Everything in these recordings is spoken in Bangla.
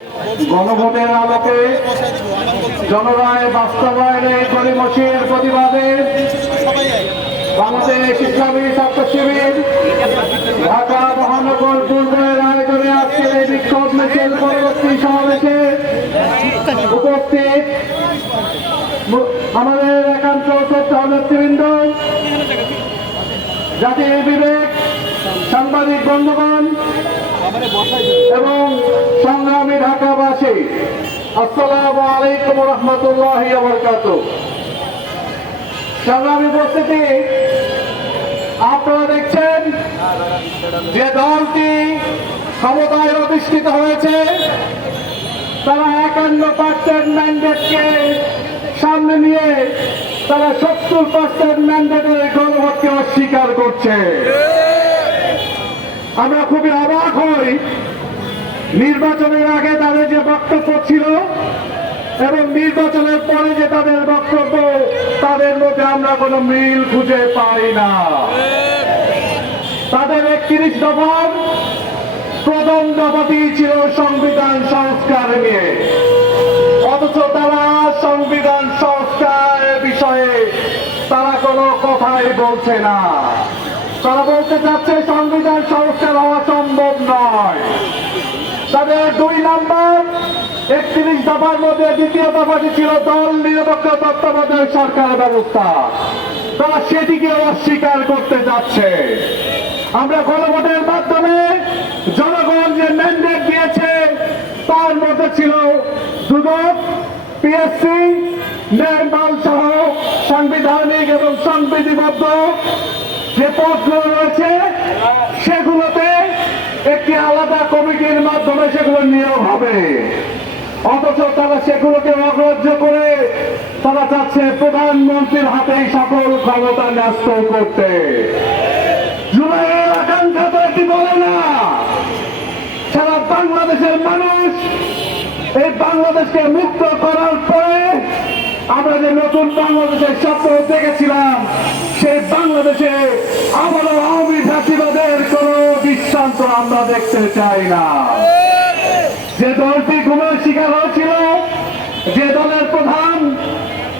গণভোটের আলোকে জনরায় বাস্তবায়নে গরিমসির প্রতিবাদে বাংলাদেশ ইসলামী ছাত্র শিবির ঢাকা মহানগর পূর্বের আয়োজনে আজকের এই বিক্ষোভ মিছিল পরবর্তী সমাবেশে উপস্থিত আমাদের একান্ত শ্রদ্ধা নেতৃবৃন্দ, জাতির বিবেক, সাংবাদিক বন্ধুগণ এবং সংগ্রামী ঢাকাবাসী, আসসালামু আলাইকুম ওয়া রাহমাতুল্লাহি ওয়া বারাকাতুহু। সংগ্রামী উপস্থিতি, আপনারা দেখছেন যে দলটি ক্ষমতায় অধিষ্ঠিত হয়েছে, তারা 51% ম্যান্ডেটকে সামনে নিয়ে তারা 70% ম্যান্ডেটের গণভোটকে অস্বীকার করছে। আমরা খুবই অবাক হই, নির্বাচনের আগে তাদের যে বক্তব্য ছিল এবং নির্বাচনের পরে যে তাদের বক্তব্য, তাদের মধ্যে আমরা কোনো মিল খুঁজে পাই না। তাদের 31 দফার প্রথম দফাটি ছিল সংবিধান সংস্কার নিয়ে, অথচ তারা সংবিধান সংস্কারের বিষয়ে তারা কোনো কথাই বলছে না। তারা বলতে চাচ্ছে সংবিধান সংস্কার হওয়া সম্ভব নয়। তাদের 2 নম্বর 31 দফার মধ্যে দ্বিতীয় দফাটি ছিল দল নিরপেক্ষ তত্ত্বাবধায়ক সরকার ব্যবস্থা, তারা সেটিকে অস্বীকার করতে যাচ্ছে। আমরা গণভোটের মাধ্যমে জনগণ যে ম্যান্ডেট দিয়েছে তার মধ্যে ছিল দুদক, পিএসসি, নির্মাণ সহ সাংবিধানিক এবং সংবিধিবদ্ধ যে পদগুলো রয়েছে সেগুলোতে একটি আলাদা কমিটির মাধ্যমে সেগুলো নিয়োগ হবে, অথচ তারা সেগুলোকে অগ্রাহ্য করে তারা চাচ্ছে প্রধানমন্ত্রীর হাতেই সকল ক্ষমতা ন্যস্ত করতে। জুলাইয়ের আকাঙ্ক্ষা তো এটি বলে না। সারা বাংলাদেশের মানুষ এই বাংলাদেশকে মুক্ত করার পরে আমরা যে নতুন বাংলাদেশের স্বপ্ন দেখেছিলাম, সেই বাংলাদেশে আবারও আওয়ামী ফ্যাসিবাদের কোন দৃষ্টান্ত আমরা দেখতে চাই না। যে দলটি গুমের শিকার হয়েছিল, যে দলের প্রধান,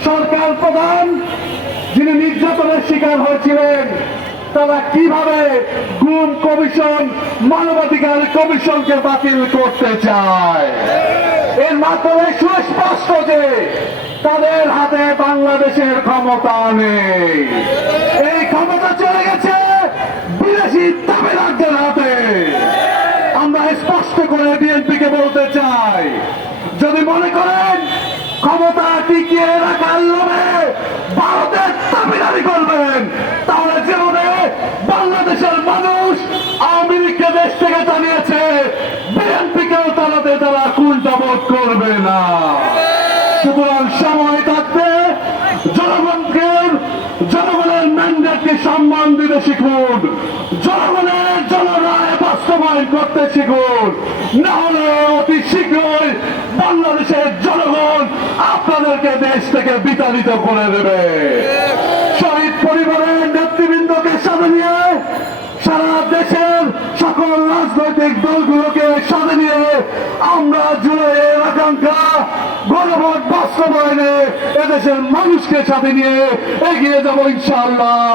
সরকার প্রধান, যিনি নির্যাতনের শিকার হয়েছিলেন, তারা কিভাবে গুম কমিশন, মানবাধিকার কমিশনকে বাতিল করতে চায়? এর মাধ্যমে সুস্পষ্ট যে তাদের হাতে বাংলাদেশের ক্ষমতা নেই, এই ক্ষমতা চলে গেছে বিদেশি তাবেদারদের হাতে। আমরা স্পষ্ট করে বিএনপিকে বলতে চাই, যদি মনে করেন ক্ষমতা টিকিয়ে রাখার লোভে ভারতের তাবেদারি করবেন, তাহলে যেভাবে বাংলাদেশের মানুষ আওয়ামী লীগকে দেশ থেকে জানিয়েছে, বিএনপিকেও তাড়াতে তারা কুণ্ঠাবোধ করবে না। সুতরাং সময় থাকতে জনগণের ম্যান্ডেটকে সম্মান দিতে শিখুন, জনগণের জনরায় বাস্তবায়ন করতে শিখুন, না হলে অতি শীঘ্রই বাংলাদেশের জনগণ আপনাদেরকে দেশ থেকে বিতাড়িত করে দেবে। শহীদ পরিবারের নেতৃবৃন্দকে সাথে নিয়ে সারা দেশের সকল রাজনৈতিক দলগুলোকে সাথে নিয়ে আমরা জুলাইয়ের আকাঙ্ক্ষা গণভোট বাস্তবায়নে এদেশের মানুষকে সাথে নিয়ে এগিয়ে যাবো ইনশাআল্লাহ।